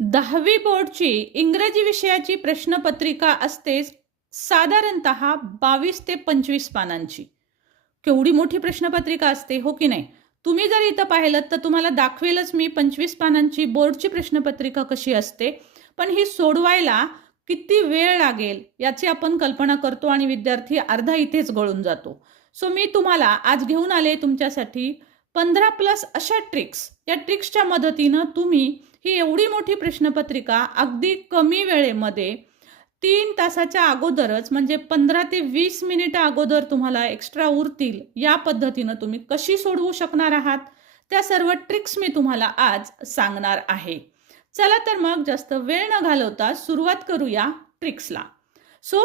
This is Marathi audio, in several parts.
10वी बोर्डची इंग्रजी विषयाची प्रश्नपत्रिका असते साधारणतः 22 ते 25 पानांची. केवढी मोठी प्रश्नपत्रिका असते, हो की नाही? तुम्ही जर इथं पाहिलं तर तुम्हाला दाखवेलच मी 25 पानांची बोर्डची प्रश्नपत्रिका कशी असते. पण ही सोडवायला किती वेळ लागेल याची आपण कल्पना करतो आणि विद्यार्थी अर्धा इथेच गळून जातो. सो मी तुम्हाला आज घेऊन आले तुमच्यासाठी 15+ अशा ट्रिक्स. या ट्रिक्सच्या मदतीनं तुम्ही ही एवढी मोठी प्रश्नपत्रिका अगदी कमी वेळेमध्ये 3 तासाच्या अगोदरच म्हणजे 15 ते 20 मिनिटं अगोदर तुम्हाला एक्स्ट्रा उरतील या पद्धतीनं तुम्ही कशी सोडवू शकणार आहात, त्या सर्व ट्रिक्स मी तुम्हाला आज सांगणार आहे. चला तर मग जास्त वेळ न घालवता सुरुवात करूया ट्रिक्सला. सो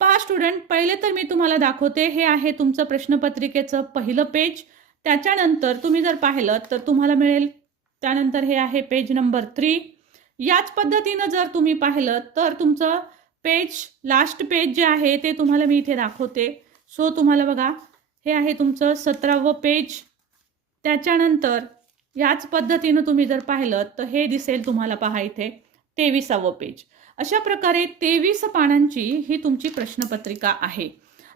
पहा स्टुडंट, पहिले तर मी तुम्हाला दाखवते. हे आहे तुमचं प्रश्नपत्रिकेचं पहिलं पेज. त्याच्यानंतर तुम्ही जर पाहिलं तर तुम्हाला मिळेल, त्यानंतर हे आहे पेज नंबर 3. याच पद्धतीनं जर तुम्ही पाहिलं तर तुमचं लास्ट पेज जे आहे ते तुम्हाला मी इथे दाखवते. सो तुम्हाला बघा, हे आहे तुमचं 17वं पेज. त्याच्यानंतर याच पद्धतीनं तुम्ही जर पाहिलं तर हे दिसेल तुम्हाला, पहा इथे 23वं पेज. अशा प्रकारे 23 पानांची ही तुमची प्रश्नपत्रिका आहे.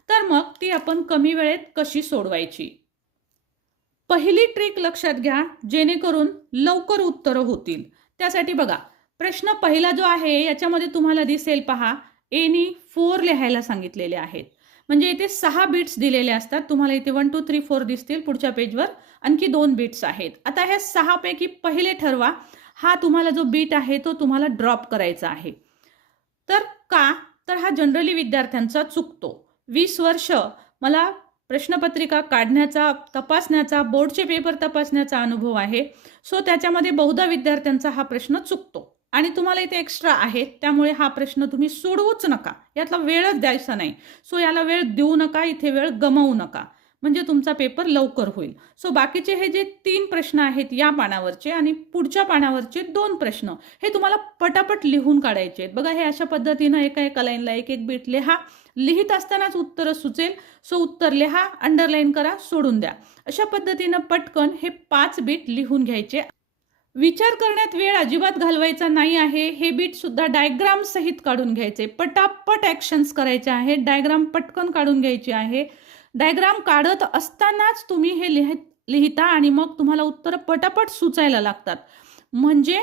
तर मग ती आपण कमी वेळेत कशी सोडवायची? पहिली ट्रिक लक्षात घ्या, जेणेकरून लवकर उत्तरं होतील. त्यासाठी बघा, प्रश्न पहिला जो आहे याच्यामध्ये तुम्हाला दिसेल, पहा, एनी 4 लिहायला सांगितलेले आहेत. म्हणजे इथे 6 बीट्स दिलेले असतात. तुम्हाला इथे 1 2 3 4 दिसतील. पुढच्या पेजवर आणखी 2 बीट्स आहेत. आता ह्या 6 पैकी पहिले ठरवा, हा तुम्हाला जो बीट आहे तो तुम्हाला ड्रॉप करायचा आहे. तर का? तर हा जनरली विद्यार्थ्यांचा चुकतो. 20 वर्ष मला प्रश्नपत्रिका काढण्याचा, तपासण्याचा, बोर्डचे पेपर तपासण्याचा अनुभव आहे. सो त्याच्यामध्ये बहुधा विद्यार्थ्यांचा हा प्रश्न चुकतो आणि तुम्हाला इथे एक्स्ट्रा आहे, त्यामुळे हा प्रश्न तुम्ही सोडवूच नका. यातला वेळच द्यायचा नाही. सो याला वेळ देऊ नका, इथे वेळ गमावू नका, म्हणजे तुमचा पेपर लवकर होईल. सो बाकीचे हे जे 3 प्रश्न आहेत या पानावरचे आणि पुढच्या पानावरचे 2 प्रश्न, हे तुम्हाला पटापट लिहून काढायचे आहेत. बघा, हे अशा पद्धतीनं एका लाईनला एक एक बीट लिहा. लिहित असतानाच उत्तर सुचेल. सो उत्तर लिहा, अंडरलाईन करा, सोडून द्या. अशा पद्धतीनं पटकन हे 5 बीट लिहून घ्यायचे. विचार करण्यात वेळ अजिबात घालवायचा नाही आहे. हे बीट सुद्धा डायग्राम सहित काढून घ्यायचे. पटापट ॲक्शन्स करायचे आहे. डायग्राम पटकन काढून घ्यायची आहे. डायग्राम काढत असतानाच तुम्ही हे लिहिता आणि मग तुम्हाला उत्तर पटापट सुचायला लागतात. म्हणजे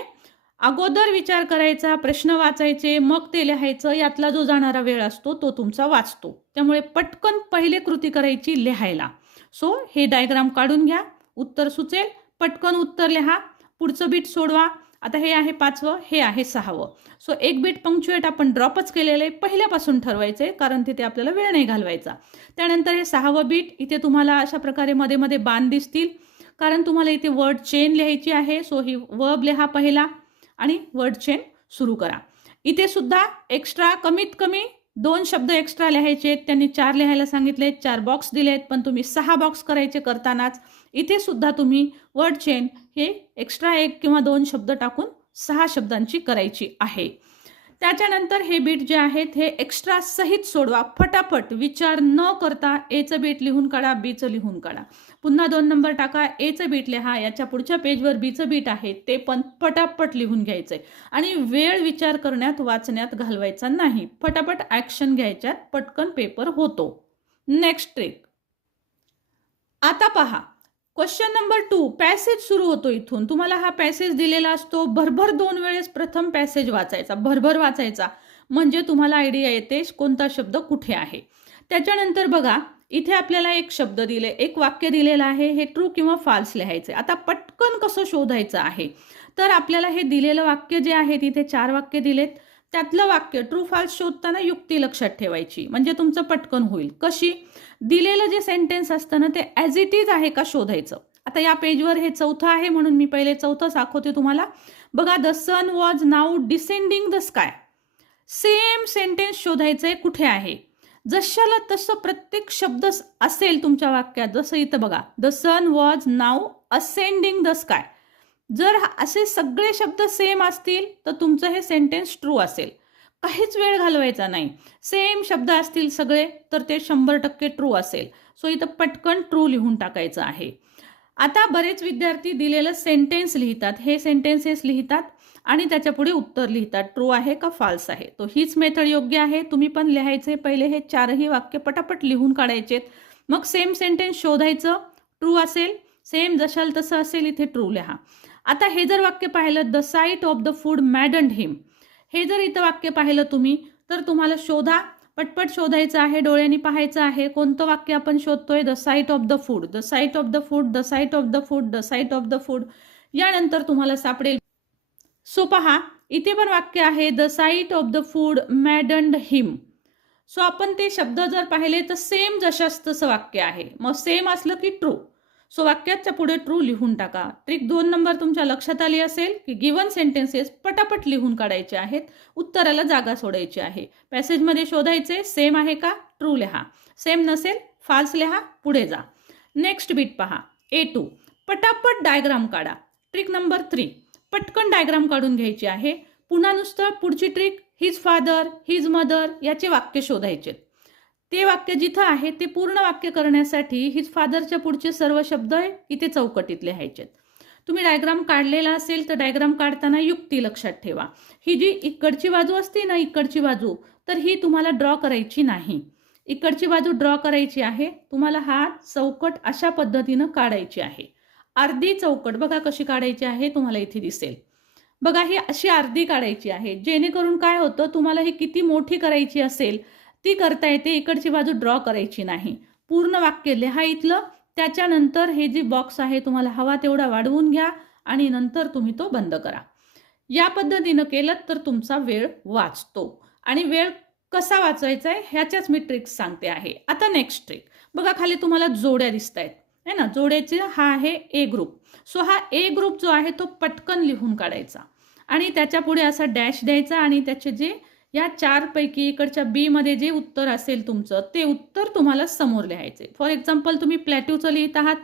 अगोदर विचार करायचा, प्रश्न वाचायचे, मग ते लिहायचं. यातला जो जाणारा वेळ असतो तो तुमचा वाचतो. त्यामुळे पटकन पहिले कृती करायची, लिहायला. सो हे डायग्राम काढून घ्या, उत्तर सुचेल, पटकन उत्तर लिहा, पुढचं बीट सोडवा. आता हे आहे 5वं, हे आहे 6वं. सो एक बीट पंक्च्युएट आपण ड्रॉपच केलेलं आहे. पहिल्यापासून ठरवायचंय, कारण तिथे आपल्याला वेळ नाही घालवायचा. त्यानंतर हे 6वं बीट. इथे तुम्हाला अशा प्रकारे मध्ये मध्ये बाण दिसतील, कारण तुम्हाला इथे वर्ड चेन लिहायची आहे. सो ही वर्ब लिहा पहिला आणि वर्ड चेन सुरू करा. इथे सुद्धा एक्स्ट्रा कमीत कमी 2 शब्द एक्स्ट्रा लिहायचे. त्यांनी 4 लिहायला सांगितले, 4 बॉक्स दिलेत, पण तुम्ही 6 बॉक्स करायचे करतानाच. इथे सुद्धा तुम्ही वर्ड चेन हे एक्स्ट्रा 1 किंवा 2 शब्द टाकून 6 शब्दांची करायची आहे. त्याच्यानंतर हे बीट जे आहेत हे एक्स्ट्रा सहित सोडवा. फटाफट विचार न करता एचं बीट लिहून काढा, बीचं लिहून काढा. पुन्हा 2 नंबर टाका, एचं बीट लिहा. याच्या पुढच्या पेजवर बीचं बीट आहे, ते पण पटापट लिहून घ्यायचंय. आणि वेळ विचार करण्यात, वाचण्यात घालवायचा नाही. फटाफट ॲक्शन घ्यायच्यात, पटकन पेपर होतो. Next trick. आता पहा, क्वेश्चन नंबर 2, पॅसेज सुरू होतो. इथून तुम्हाला हा पॅसेज दिलेला असतो. भरभर 2 वेळेस प्रथम पॅसेज वाचायचा, भरभर वाचायचा, म्हणजे तुम्हाला आयडिया येते कोणता शब्द कुठे आहे. त्याच्यानंतर बघा, इथे आपल्याला एक शब्द दिले, एक वाक्य दिलेलं आहे. हे ट्रू किंवा फाल्स लिहायचे. आता पटकन कसं शोधायचं आहे, तर आपल्याला हे दिलेलं वाक्य जे आहे, तिथे 4 वाक्य दिलेत. त्यातलं वाक्य ट्रू फाल्स शोधताना युक्ती लक्षात ठेवायची, म्हणजे तुमचं पटकन होईल. कशी? दिलेलं जे सेंटेन्स असतं ना, ते ॲज इट इज आहे का शोधायचं. आता या पेजवर हे 4थं आहे, म्हणून मी पहिले 4थं दाखवते तुम्हाला. बघा, the sun was now descending the sky. Same sentence शोधायचंय कुठे आहे. जशाला तसं प्रत्येक शब्द असेल तुमच्या वाक्यात. जसं इथं बघा, the sun was now ascending the sky. जर असे सगळे शब्द सेम असतील तर तुमचं हे सेंटेन्स ट्रू असेल. काहीच वेळ घालवायचा नाही. सेम शब्द असतील सगळे तर ते 100% ट्रू असेल. सो इथं पटकन ट्रू लिहून टाकायचं आहे. आता बरेच विद्यार्थी दिलेलं सेंटेन्स लिहितात, हे सेंटेन्सेस लिहितात आणि त्याच्या पुढे उत्तर लिहितात, ट्रू आहे का फॉल्स आहे. तो हीच मेथड योग्य आहे. तुम्ही पण लिहायचे, पहिले हे चारही वाक्य पटापट लिहून काढायचेत. मग सेम सेंटेन्स शोधायचं, ट्रू असेल, सेम जशाल तसं असेल इथे ट्रू लिहा. आता हे जर वाक्य पाहिलं, the sight of the food maddened him, हे जर इथं वाक्य पाहिलं तुम्ही तर तुम्हाला शोधा, पटपट शोधायचं आहे, डोळ्यांनी पाहायचं आहे कोणतं वाक्य आपण शोधतोय. The sight of the food, the sight of the food, the sight of the food, the sight of the food, यानंतर तुम्हाला सापडेल. सो पहा इथे पण वाक्य आहे, the sight of the food maddened him. So आपण ते शब्द जर पाहिले तर सेम जशास तसं वाक्य आहे. मग सेम असलं की ट्रू. सो वाक्याच्या पुढे ट्रू लिहून टाका. ट्रिक 2 नंबर तुमच्या लक्षात आली असेल की गिवन सेंटेन्सेस पटापट लिहून काढायचे आहेत, उत्तराला जागा सोडायची आहे. पॅसेजमध्ये शोधायचे, सेम आहे का, ट्रू लिहा, सेम नसेल फॉल्स लिहा, पुढे जा. नेक्स्ट बीट पहा, A2, पटापट डायग्राम काढा. ट्रिक नंबर 3, पटकन डायग्राम काढून घ्यायची आहे. पुन्हा नुसतं पुढची trick, his father, his mother याचे वाक्य शोधायचे. ते वाक्य जिथं आहे ते पूर्ण वाक्य करण्यासाठी हिज फादरच्या पुढचे सर्व शब्द इथे चौकटीत लिहायचे. तुम्ही डायग्राम काढलेला असेल तर डायग्राम काढताना युक्ती लक्षात ठेवा. ही जी इकडची बाजू असते ना, इकडची बाजू, तर ही तुम्हाला ड्रॉ करायची नाही. इकडची बाजू ड्रॉ करायची आहे. तुम्हाला हा चौकट अशा पद्धतीनं काढायची आहे. अर्धी चौकट बघा कशी काढायची आहे, तुम्हाला इथे दिसेल. बघा ही अशी अर्धी काढायची आहे, जेणेकरून काय होतं, तुम्हाला ही किती मोठी करायची असेल ती करता येते. इकडची बाजू ड्रॉ करायची नाही. पूर्ण वाक्य लिहा इथलं, त्याच्यानंतर हे जी बॉक्स आहे तुम्हाला हवा तेवढा वाढवून घ्या आणि नंतर तुम्ही तो बंद करा. या पद्धतीनं केलं तर तुमचा वेळ वाचतो. आणि वेळ कसा वाचवायचा आहे ह्याच्याच मी ट्रिक्स सांगते आहे. आता नेक्स्ट ट्रिक बघा, खाली तुम्हाला जोड्या दिसत आहेत है ना, जोड्याचे हा आहे ए ग्रुप. सो हा ए ग्रुप जो आहे तो पटकन लिहून काढायचा आणि त्याच्या पुढे असा डॅश द्यायचा आणि त्याचे जे या 4 पैकी इकडच्या बी मध्ये जे उत्तर असेल तुमचं ते उत्तर तुम्हाला समोर लिहायचे. फॉर एक्झाम्पल तुम्ही प्लॅट्यूचं लिहित आहात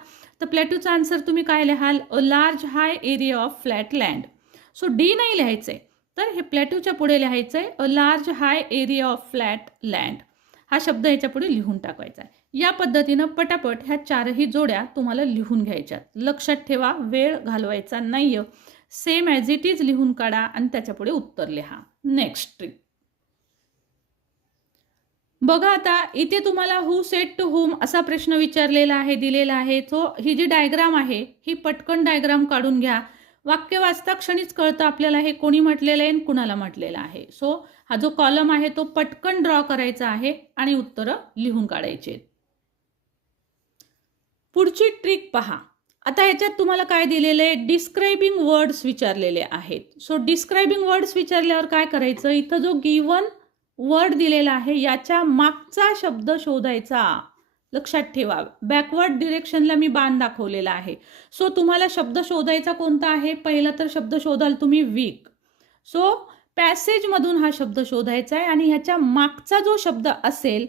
तर प्लॅट्यूचा आन्सर तुम्ही काय लिहाल, a large high area of flat land. So D नाही लिहायचंय, तर हे प्लॅट्यूच्या पुढे लिहायचंय a large high area of flat land. हा शब्द ह्याच्या पुढे लिहून टाकायचा आहे. या पद्धतीनं पटापट ह्या 4ही जोड्या तुम्हाला लिहून घ्यायच्यात. लक्षात ठेवा वेळ घालवायचा नाहीये, सेम ॲज इट इज लिहून काढा आणि त्याच्या पुढे उत्तर लिहा. नेक्स्ट ट्रिक बघा, आता इथे तुम्हाला हु सेड टू हुम असा प्रश्न विचारलेला आहे, दिलेला आहे. सो ही जी डायग्राम आहे ही पटकन डायग्राम काढून घ्या. वाक्य वाचता क्षणीच कळतं आपल्याला हे कोणी म्हटलेलं आहे आणि कुणाला म्हटलेलं आहे. सो हा जो कॉलम आहे तो पटकन ड्रॉ करायचा आहे आणि उत्तरं लिहून काढायचे. पुढची ट्रिक पहा. आता ह्याच्यात तुम्हाला काय दिलेलं आहे, डिस्क्रायबिंग वर्ड्स विचारलेले आहेत. सो डिस्क्रायबिंग वर्ड्स विचारल्यावर काय करायचं, इथं जो गिवन वर्ड दिलेला आहे याच्या मागचा शब्द शोधायचा. लक्षात ठेवा बॅकवर्ड डिरेक्शनला मी बाण दाखवलेला आहे. सो तुम्हाला शब्द शोधायचा कोणता आहे, पहिला तर शब्द शोधाल तुम्ही वीक. सो पॅसेजमधून हा शब्द शोधायचा आहे आणि ह्याच्या मागचा जो शब्द असेल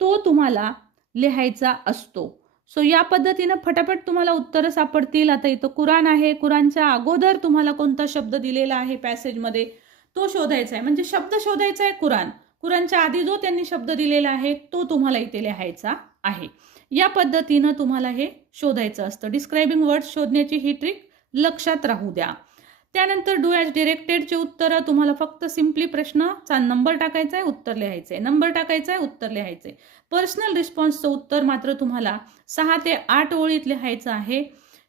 तो तुम्हाला लिहायचा असतो. सो या पद्धतीनं फटाफट तुम्हाला उत्तरं सापडतील. आता इथं कुराण आहे, कुराणच्या अगोदर तुम्हाला कोणता शब्द दिलेला आहे पॅसेजमध्ये तो शोधायचा आहे. म्हणजे शब्द शोधायचा आहे कुराण, कुराणच्या आधी जो त्यांनी शब्द दिलेला आहे तो तुम्हाला इथे लिहायचा आहे. या पद्धतीनं तुम्हाला हे शोधायचं असतं. डिस्क्रायबिंग वर्ड्स शोधण्याची ही ट्रिक लक्षात राहू द्या. त्यानंतर डू ॲज डिरेक्टेडचे उत्तरं तुम्हाला फक्त सिम्पली प्रश्नाचा नंबर टाकायचा आहे, उत्तर लिहायचं आहे, नंबर टाकायचा आहे, उत्तर लिहायचं आहे. पर्सनल रिस्पॉन्सचं उत्तर मात्र तुम्हाला 6 ते 8 ओळीत लिहायचं आहे.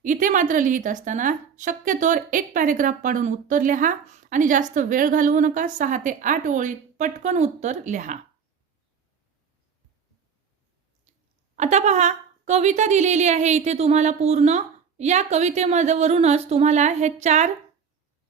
इथे मात्र लिहित असताना शक्यतोवर एक पॅरेग्राफ पाडून उत्तर लिहा आणि जास्त वेळ घालवू नका. 6 ते 8 ओळीत पटकन उत्तर लिहा. आता पहा कविता दिलेली आहे इथे तुम्हाला पूर्ण. या कवितेवरूनच तुम्हाला हे 4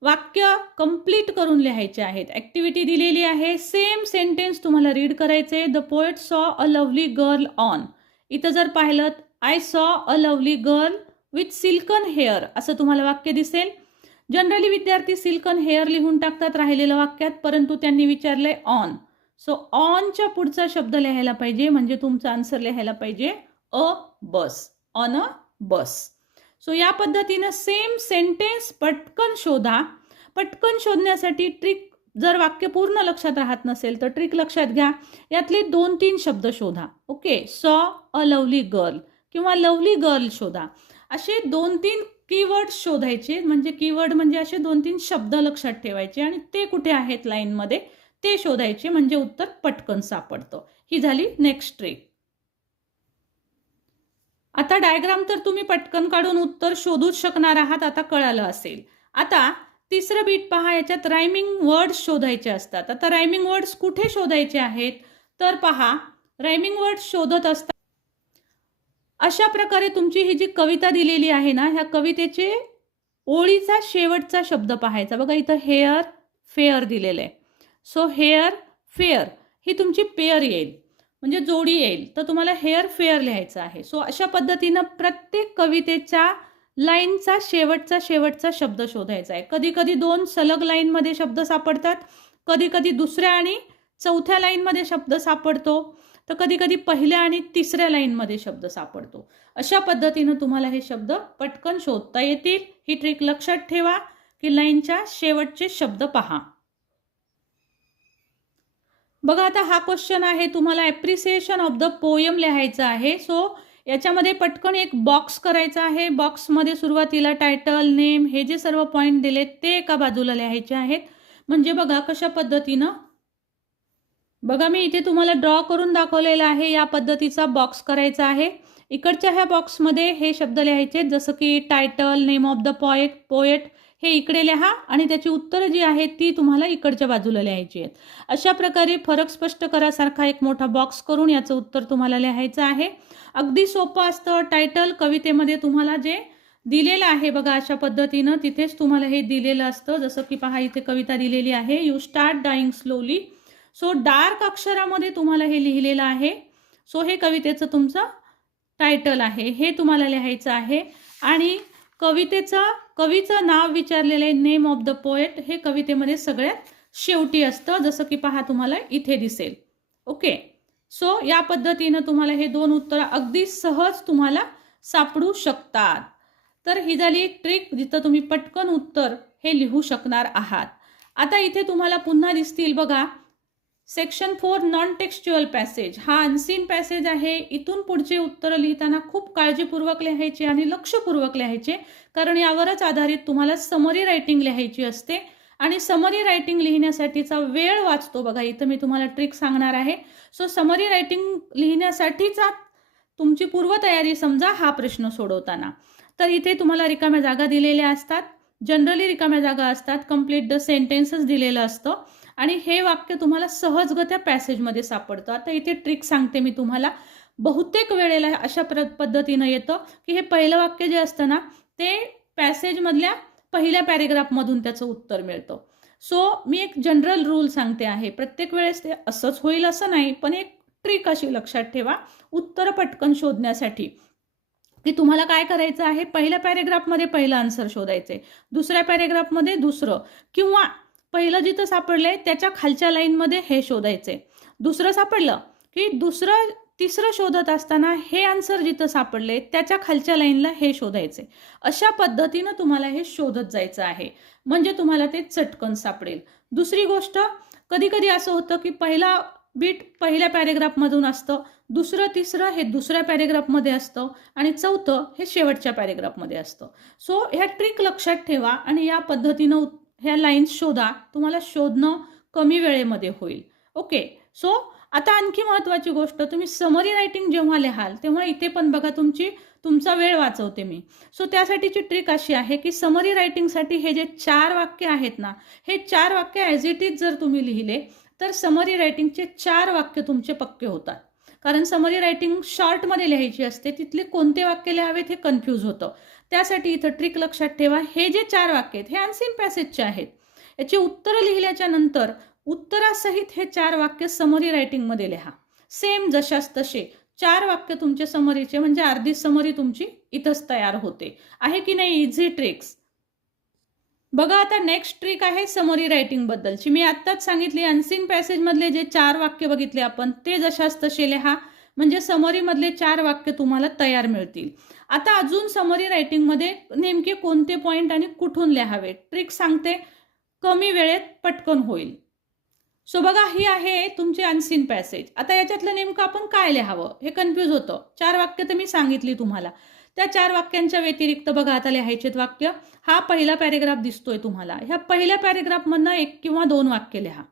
वाक्य कंप्लीट करून लिहायचे आहेत. ऍक्टिव्हिटी दिलेली आहे. सेम सेंटेन्स तुम्हाला रीड करायचे. The poet saw a lovely girl on. इथं जर पाहिलं I saw a lovely girl with silken hair असं तुम्हाला वाक्य दिसेल. जनरली विद्यार्थी सिल्कन हेअर लिहून टाकतात राहिलेल्या वाक्यात, परंतु त्यांनी विचारलंय ऑन. सो ऑनच्या पुढचा शब्द लिहायला पाहिजे, म्हणजे तुमचा आन्सर लिहायला पाहिजे अ बस, ऑन अ बस. सो या पद्धतीनं सेम सेंटेन्स पटकन शोधा. पटकन शोधण्यासाठी ट्रिक, जर वाक्य पूर्ण लक्षात राहत नसेल तर ट्रिक लक्षात घ्या. यातले 2-3 शब्द शोधा. Okay, saw a lovely girl किंवा लवली गर्ल शोधा. असे 2-3 कीवर्ड शोधायचे, म्हणजे कीवर्ड म्हणजे असे 2-3 शब्द लक्षात ठेवायचे आणि ते कुठे आहेत लाईनमध्ये ते शोधायचे, म्हणजे उत्तर पटकन सापडतं. ही झाली नेक्स्ट ट्रिक. आता डायग्राम तर तुम्ही पटकन काढून उत्तर शोधूच शकणार आहात, आता कळालं असेल. आता तिसरं बीट पहा, याच्यात रायमिंग वर्ड्स शोधायचे असतात. आता रायमिंग वर्ड्स कुठे शोधायचे आहेत तर पहा, रायमिंग वर्ड्स शोधत असतात अशा प्रकारे तुमची ही जी कविता दिलेली आहे ना, ह्या कवितेचे ओळीचा शेवटचा शब्द पाहायचा. बघा इथं हेअर फेअर दिलेलं आहे. सो हेअर फेअर ही तुमची पेअर येईल, म्हणजे जोडी येईल. तर तुम्हाला हेअर फेअर लिहायचं आहे. सो अशा पद्धतीनं प्रत्येक कवितेच्या लाईनचा शेवटचा शब्द शोधायचा आहे. कधी कधी 2 सलग लाईनमध्ये शब्द सापडतात, कधी कधी दुसऱ्या आणि चौथ्या लाईनमध्ये शब्द सापडतो, तर कधी कधी पहिल्या आणि तिसऱ्या लाईनमध्ये शब्द सापडतो. अशा पद्धतीनं तुम्हाला हे शब्द पटकन शोधता येतील. ही ट्रिक लक्षात ठेवा की लाईनच्या शेवटचे शब्द पहा. बघा आता हा क्वेश्चन आहे, तुम्हाला ॲप्रिसिएशन ऑफ द पोयम लिहायचं आहे. सो याच्यामध्ये पटकन एक बॉक्स करायचा आहे. बॉक्समध्ये सुरुवातीला टायटल, नेम हे जे सर्व पॉईंट दिलेत ते एका बाजूला लिहायचे आहेत. म्हणजे बघा कशा पद्धतीनं, बघा मी इथे तुम्हाला ड्रॉ करून दाखवलेला आहे, या पद्धतीचा बॉक्स करायचा आहे. इकडच्या ह्या बॉक्समध्ये हे शब्द लिहायचे, जसं की title, name of the poet हे इकडे लिहा आणि त्याची उत्तरं जी आहेत ती तुम्हाला इकडच्या बाजूला लिहायची आहेत. अशा प्रकारे फरक स्पष्ट करासारखा एक मोठा बॉक्स करून याचं उत्तर तुम्हाला लिहायचं आहे. अगदी सोपं असतं. टायटल कवितेमध्ये तुम्हाला जे दिलेलं आहे बघा अशा पद्धतीनं तिथेच तुम्हाला हे दिलेलं असतं. जसं की पहा इथे कविता दिलेली आहे, you start dying slowly. So dark अक्षरामध्ये तुम्हाला हे लिहिलेलं आहे. सो हे कवितेचं तुमचं टायटल आहे, हे तुम्हाला लिहायचं आहे. आणि कवीचं नाव विचारलेलं आहे, नेम ऑफ द पोएट, हे कवितेमध्ये सगळ्यात शेवटी असतं, जसं की पहा तुम्हाला इथे दिसेल. ओके. सो या पद्धतीनं तुम्हाला हे 2 उत्तर अगदी सहज तुम्हाला सापडू शकतात. तर ही झाली एक ट्रिक जिथं तुम्ही पटकन उत्तर हे लिहू शकणार आहात. आता इथे तुम्हाला पुन्हा दिसतील बघा, सेक्शन 4 नॉन टेक्स्च्युअल पॅसेज, हा अनसीन पॅसेज आहे. इथून पुढचे उत्तर लिहिताना खूप काळजीपूर्वक लिहायचे आणि लक्षपूर्वक लिहायचे, कारण यावरच आधारित तुम्हाला समरी रायटिंग लिहायची असते. आणि समरी रायटिंग लिहिण्यासाठीचा वेळ वाचतो. बघा इथं मी तुम्हाला ट्रिक सांगणार आहे. सो समरी रायटिंग लिहिण्यासाठीचा तुमची पूर्वतयारी समजा हा प्रश्न सोडवताना. तर इथे तुम्हाला रिकाम्या जागा दिलेल्या असतात, जनरली रिकाम्या जागा असतात, कंप्लीट द सेंटेन्सेस दिलेलं असतं आणि हे वाक्य तुम्हाला सहजगत्या पॅसेजमध्ये सापडतं. आता इथे ट्रिक सांगते मी तुम्हाला. बहुतेक वेळेला अशा पद्धतीनं येतं की हे पहिलं वाक्य जे असतं ना ते पॅसेजमधल्या पहिल्या पॅरेग्राफमधून त्याचं उत्तर मिळतं. सो मी एक जनरल रूल सांगते आहे, प्रत्येक वेळेस ते असंच होईल असं नाही, पण एक ट्रिक अशी लक्षात ठेवा उत्तर पटकन शोधण्यासाठी, की तुम्हाला काय करायचं आहे, पहिल्या पॅरेग्राफमध्ये पहिलं आन्सर शोधायचे, दुसऱ्या पॅरेग्राफमध्ये दुसरं, किंवा पहिलं जिथं सापडलंय त्याच्या खालच्या लाईनमध्ये हे शोधायचे. दुसरं सापडलं की तिसरं शोधत असताना हे आन्सर जिथं सापडले त्याच्या खालच्या लाईनला हे शोधायचे. अशा पद्धतीनं तुम्हाला हे शोधत जायचं आहे, म्हणजे तुम्हाला ते चटकन सापडेल. दुसरी गोष्ट, कधी कधी असं होतं की पहिला बीट पहिल्या पॅरेग्राफमधून असतं, दुसरं तिसरं हे दुसऱ्या पॅरेग्राफमध्ये असतं आणि चौथं हे शेवटच्या पॅरेग्राफमध्ये असतं. सो ह्या ट्रिक लक्षात ठेवा आणि या पद्धतीनं ह्या लाईन्स शोधा, तुम्हाला शोधणं कमी वेळेमध्ये होईल. ओके. सो आता आणखी महत्त्वाची गोष्ट, तुम्ही समरी रायटिंग जेव्हा लिहाल तेव्हा इथे पण बघा तुमचा वेळ वाचवते मी. सो त्यासाठीची ट्रिक अशी आहे की समरी रायटिंगसाठी हे जे 4 वाक्य आहेत ना, हे 4 वाक्य ॲज इट इज जर तुम्ही लिहिले तर समरी रायटिंगचे 4 वाक्य तुमचे पक्के होतात. कारण समरी रायटिंग शॉर्टमध्ये लिहायची असते, तिथले कोणते वाक्य लिहावेत हे कन्फ्यूज होतं. त्यासाठी इथं ट्रिक लक्षात ठेवा, हे जे 4 वाक्य आहेत हे अनसीन पॅसेजचे आहेत. याची उत्तरं लिहिल्याच्या नंतर उत्तरासहित हे 4 वाक्य समरी रायटिंगमध्ये लिहा, सेम जशास तसे 4 वाक्य तुमचे समरीचे, म्हणजे अर्धी समरी तुमची इथंच तयार होते. आहे की नाही इझी ट्रिक्स. बघा आता नेक्स्ट ट्रिक आहे समरी रायटिंग बद्दलची. मी आत्ताच सांगितली, अनसीन पॅसेज मधले जे 4 वाक्य बघितले आपण ते जशास तसे लिहा, म्हणजे समरी मधले 4 वाक्य तुम्हाला तयार मिळतील. आता अजून समरी रायटिंग मध्ये नेमके कोणते पॉइंट आणि कुठून लिहावे ट्रिक सांगते, कमी वेळेत पटकन होईल. सो बघा ही आहे तुमची अनसीन पॅसेज. आता याच्यातलं नेमकं आपण काय लिहावं हे कन्फ्यूज होतं. 4 वाक्य तर मी सांगितली तुम्हाला, त्या 4 वाक्यांच्या व्यतिरिक्त बघा आता लिहायचे वाक्य. हा पहिला पॅरेग्राफ दिसतोय तुम्हाला. ह्या पहिल्या पॅरेग्राफमधनं 1 किंवा 2 वाक्य लिहा.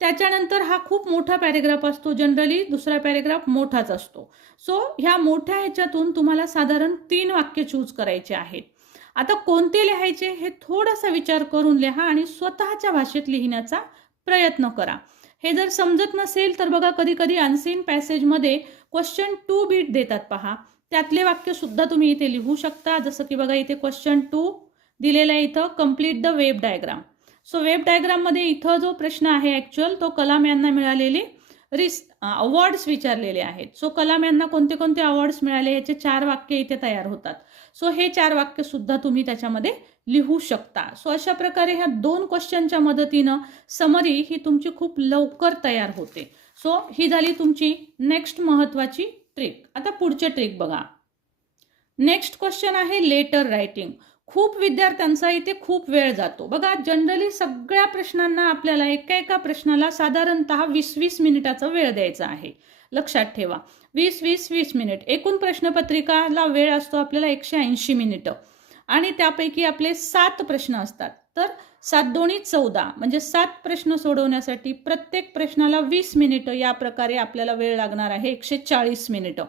त्याच्यानंतर हा खूप मोठा पॅरेग्राफ असतो. जनरली दुसरा पॅरेग्राफ मोठाच असतो. सो ह्या मोठ्या ह्याच्यातून तुम्हाला साधारण 3 वाक्य चूज करायचे आहेत. आता कोणते लिहायचे हे थोडासा विचार करून लिहा आणि स्वतःच्या भाषेत लिहिण्याचा प्रयत्न करा. हे जर समजत नसेल तर बघा कधी कधी अनसीन पॅसेजमध्ये क्वेश्चन 2 बीट देतात पहा. त्यातले वाक्य सुद्धा तुम्ही इथे लिहू शकता. जसं की बघा इथे क्वेश्चन 2 दिलेला आहे इथं, complete the web diagram. So web डायग्राममध्ये इथं जो प्रश्न आहे ॲक्च्युअल तो कलाम यांना मिळालेले अवॉर्ड्स विचारलेले आहेत. सो कलाम यांना कोणते कोणते अवॉर्ड्स मिळाले याचे 4 वाक्य इथे तयार होतात. सो हे 4 वाक्य सुद्धा तुम्ही त्याच्यामध्ये लिहू शकता. सो अशा प्रकारे ह्या 2 क्वेश्चनच्या मदतीनं समरी ही तुमची खूप लवकर तयार होते. सो ही झाली तुमची नेक्स्ट महत्त्वाची ट्रिक. आता पुढचे ट्रिक बघा. नेक्स्ट क्वेश्चन आहे लेटर रायटिंग. खूप विद्यार्थ्यांचा इथे खूप वेळ जातो. बघा जनरली सगळ्या प्रश्नांना आपल्याला एका प्रश्नाला साधारणतः 20-20 मिनिटाचा वेळ द्यायचा आहे. लक्षात ठेवा 20-20 मिनिट. एकूण प्रश्नपत्रिकाला वेळ असतो आपल्याला 180 मिनिटं आणि त्यापैकी आपले 7 प्रश्न असतात. तर 7 दोन्ही 14 म्हणजे 7 प्रश्न सोडवण्यासाठी प्रत्येक प्रश्नाला 20 मिनिटं या प्रकारे आपल्याला वेळ लागणार आहे 140 मिनिटं.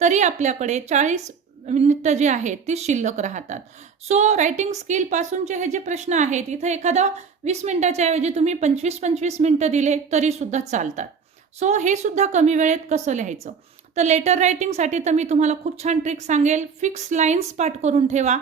तरी आपल्याकडे 40 मिनिटं जी आहेत ती शिल्लक राहतात. सो रायटिंग स्किल पासूनचे हे जे प्रश्न आहेत इथं एखादा 20 मिनिटाच्या ऐवजी तुम्ही 25-25 मिनिटं दिले तरी सुद्धा चालतात. सो हे सुद्धा कमी वेळेत कसं लिहायचं. तर लेटर रायटिंगसाठी तर मी तुम्हाला खूप छान ट्रिक सांगेल. फिक्स लाईन्स पाठ करून ठेवा.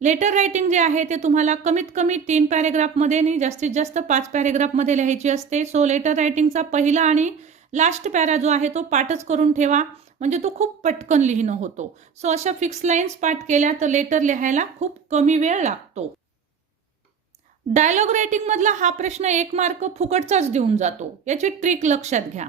लेटर रायटिंग जे आहे ते तुम्हाला कमीत कमी 3 पॅरेग्राफमध्ये आणि जास्तीत जास्त 5 पॅरेग्राफमध्ये लिहायची असते. सो लेटर रायटिंगचा पहिला आणि लास्ट पॅरा जो आहे तो पाठच करून ठेवा म्हणजे तो खूप पटकन लिहिणं होतो. सो अशा फिक्स लाईन्स पाठ केल्या तर लेटर लिहायला खूप कमी वेळ लागतो. डायलॉग रायटिंग मधला हा प्रश्न 1 मार्क फुकटचाच देऊन जातो. याची ट्रिक लक्षात घ्या.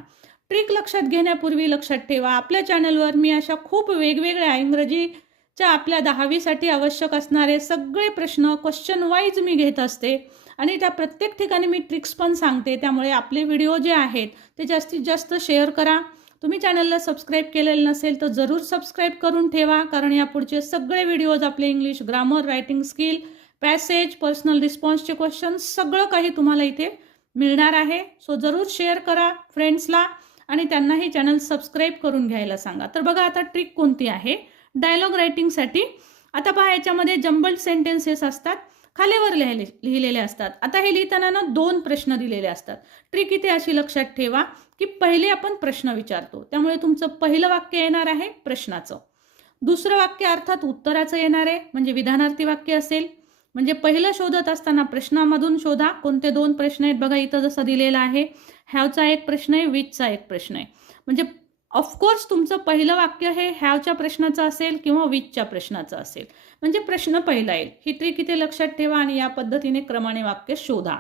ट्रिक लक्षात घेण्यापूर्वी लक्षात ठेवा आपल्या चॅनलवर मी अशा खूप वेगवेगळ्या इंग्रजीच्या आपल्या 10वी साठी आवश्यक असणारे सगळे प्रश्न क्वेश्चन वाईज मी घेत असते आणि त्या प्रत्येक ठिकाणी मी ट्रिक्स पण सांगते. त्यामुळे आपले व्हिडिओ जे आहेत ते जास्तीत जास्त शेअर करा. तुम्ही चॅनलला सबस्क्राईब केलेलं नसेल तर जरूर सबस्क्राईब करून ठेवा कारण यापुढचे सगळे व्हिडिओज आपले English grammar, writing skill, passage, personal रिस्पॉन्सचे क्वेश्चन सगळं काही तुम्हाला इथे मिळणार आहे. सो जरूर शेअर करा फ्रेंड्सला आणि त्यांनाही चॅनल सबस्क्राईब करून घ्यायला सांगा. तर बघा आता ट्रिक कोणती आहे डायलॉग रायटिंगसाठी. आता पहा याच्यामध्ये जम्बल्ड सेंटेन्सेस असतात, खालीवर लिहिलेले असतात. आता हे लिहिताना 2 प्रश्न दिलेले असतात. ट्रिक इथे अशी लक्षात ठेवा की पहिले आपण प्रश्न विचारतो त्यामुळे तुमचं पहिलं वाक्य येणार आहे प्रश्नाचं. दुसरं वाक्य अर्थात उत्तराचं येणार आहे म्हणजे विधानार्थी वाक्य असेल. म्हणजे पहिलं शोधत असताना प्रश्नामधून शोधा कोणते 2 प्रश्न आहेत. बघा इथं जसं दिलेलं आहे हॅवचा एक प्रश्न आहे, विचचा एक प्रश्न आहे. म्हणजे ऑफकोर्स तुमचं पहिलं वाक्य हे हॅवच्या प्रश्नाचं असेल किंवा विचच्या प्रश्नाचं असेल म्हणजे प्रश्न पहिला येईल. ही ट्रिक इथे लक्षात ठेवा आणि या पद्धतीने क्रमाने वाक्य शोधा.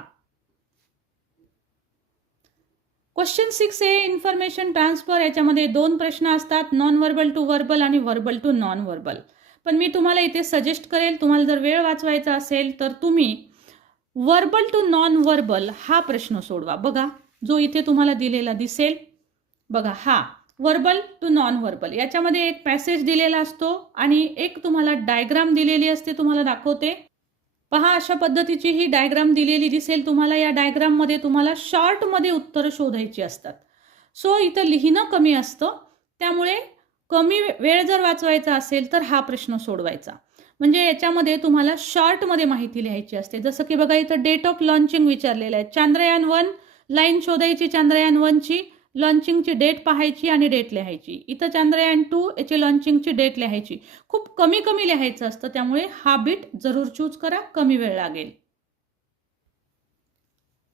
Question 6 information transfer. याच्यामध्ये 2 प्रश्न असतात, नॉन व्हर्बल टू व्हर्बल आणि व्हर्बल टू नॉन व्हर्बल. पण मी तुम्हाला इथे सजेस्ट करेल तुम्हाला जर वेळ वाचवायचा असेल तर तुम्ही व्हर्बल टू नॉन व्हर्बल हा प्रश्न सोडवा. बघा जो इथे तुम्हाला दिलेला दिसेल बघा हा व्हर्बल टू नॉन व्हर्बल. याच्यामध्ये एक पॅसेज दिलेला असतो आणि एक तुम्हाला डायग्राम दिलेली असते. तुम्हाला दाखवते पहा अशा पद्धतीची ही डायग्राम दिलेली दिसेल तुम्हाला. या डायग्राममध्ये तुम्हाला शॉर्टमध्ये उत्तरं शोधायची असतात. सो इथं लिहिणं कमी असतं त्यामुळे कमी वेळ जर वाचवायचा असेल तर हा प्रश्न सोडवायचा. म्हणजे याच्यामध्ये तुम्हाला शॉर्टमध्ये माहिती लिहायची असते. जसं की बघा इथं डेट ऑफ लॉन्चिंग विचारलेलं आहे. चांद्रयान-1 लाईन शोधायची, चांद्रयान-1ची लॉन्चिंगची डेट पाहायची आणि डेट लिहायची. इथं चांद्रयान-2 याची लॉन्चिंगची डेट लिहायची. खूप कमी लिहायचं असतं त्यामुळे हा बीट जरूर चूज करा, कमी वेळ लागेल.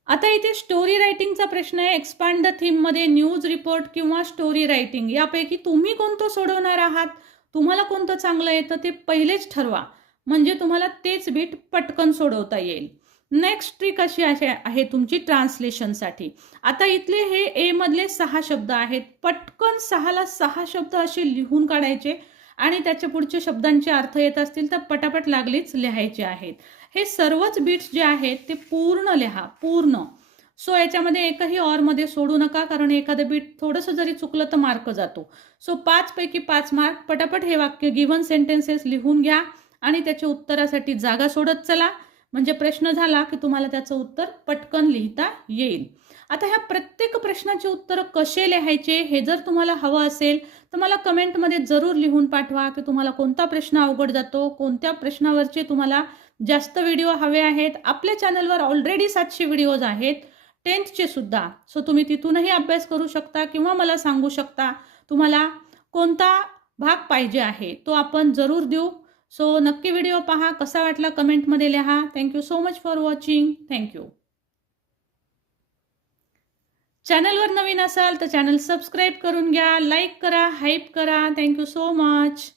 आता इथे स्टोरी रायटिंगचा प्रश्न आहे. एक्सपांड द थीम मध्ये न्यूज रिपोर्ट किंवा स्टोरी रायटिंग यापैकी तुम्ही कोणतं सोडवणार आहात. तुम्हाला कोणतं चांगलं येतं ते पहिलेच ठरवा म्हणजे तुम्हाला तेच बीट पटकन सोडवता येईल. नेक्स्ट ट्रिक अशी आहे तुमची ट्रान्सलेशनसाठी. आता इथले हे ए मधले 6 शब्द आहेत. पटकन 6ला 6 शब्द असे लिहून काढायचे आणि त्याच्या पुढच्या शब्दांचे अर्थ येत असतील तर पटापट लागलीच लिहायचे आहेत. हे सर्वच बीट्स जे आहेत ते पूर्ण लिहा, पूर्ण. सो याच्यामध्ये एकही ऑरमध्ये सोडू नका, कारण एखादं बीट थोडंसं जरी चुकलं तर मार्क जातो. सो 5 पैकी 5 मार्क. पटापट हे वाक्य गिव्हन सेंटेन्सेस लिहून घ्या आणि त्याच्या उत्तरासाठी जागा सोडत चला. म्हणजे प्रश्न झाला की तुम्हाला त्याचं उत्तर पटकन लिहिता येईल. आता ह्या प्रत्येक प्रश्नाचे उत्तर कसे लिहायचे हे जर तुम्हाला हवं असेल तर मला कमेंटमध्ये जरूर लिहून पाठवा की तुम्हाला कोणता प्रश्न अवघड जातो, कोणत्या प्रश्नावरचे तुम्हाला जास्त व्हिडिओ हवे आहेत. आपल्या चॅनलवर ऑलरेडी 700 व्हिडिओज आहेत 10thचे सुद्धा. सो तुम्ही तिथूनही अभ्यास करू शकता किंवा मला सांगू शकता तुम्हाला कोणता भाग पाहिजे आहे, तो आपण जरूर देऊ. सो नक्की व्हिडिओ पहा. कसा वाटला कमेंटमध्ये लिहा. Thank you so much for watching. Thank you. चॅनलवर नवीन असाल तर चॅनल सबस्क्राईब करून घ्या, लाईक करा, हाईप करा. Thank you so much.